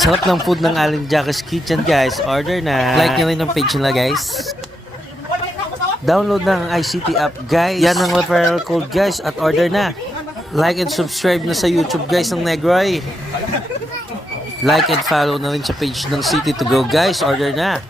Sarap ng food ng Aling Jackie's Kitchen, guys. Order na. Like nyo rin ang page nila, guys. Download ng ICT app, guys. Yan ang referral code, guys. At order na. Like and subscribe na sa YouTube, guys, ng Negroy. Like and follow na rin sa page ng City to Go, guys. Order na.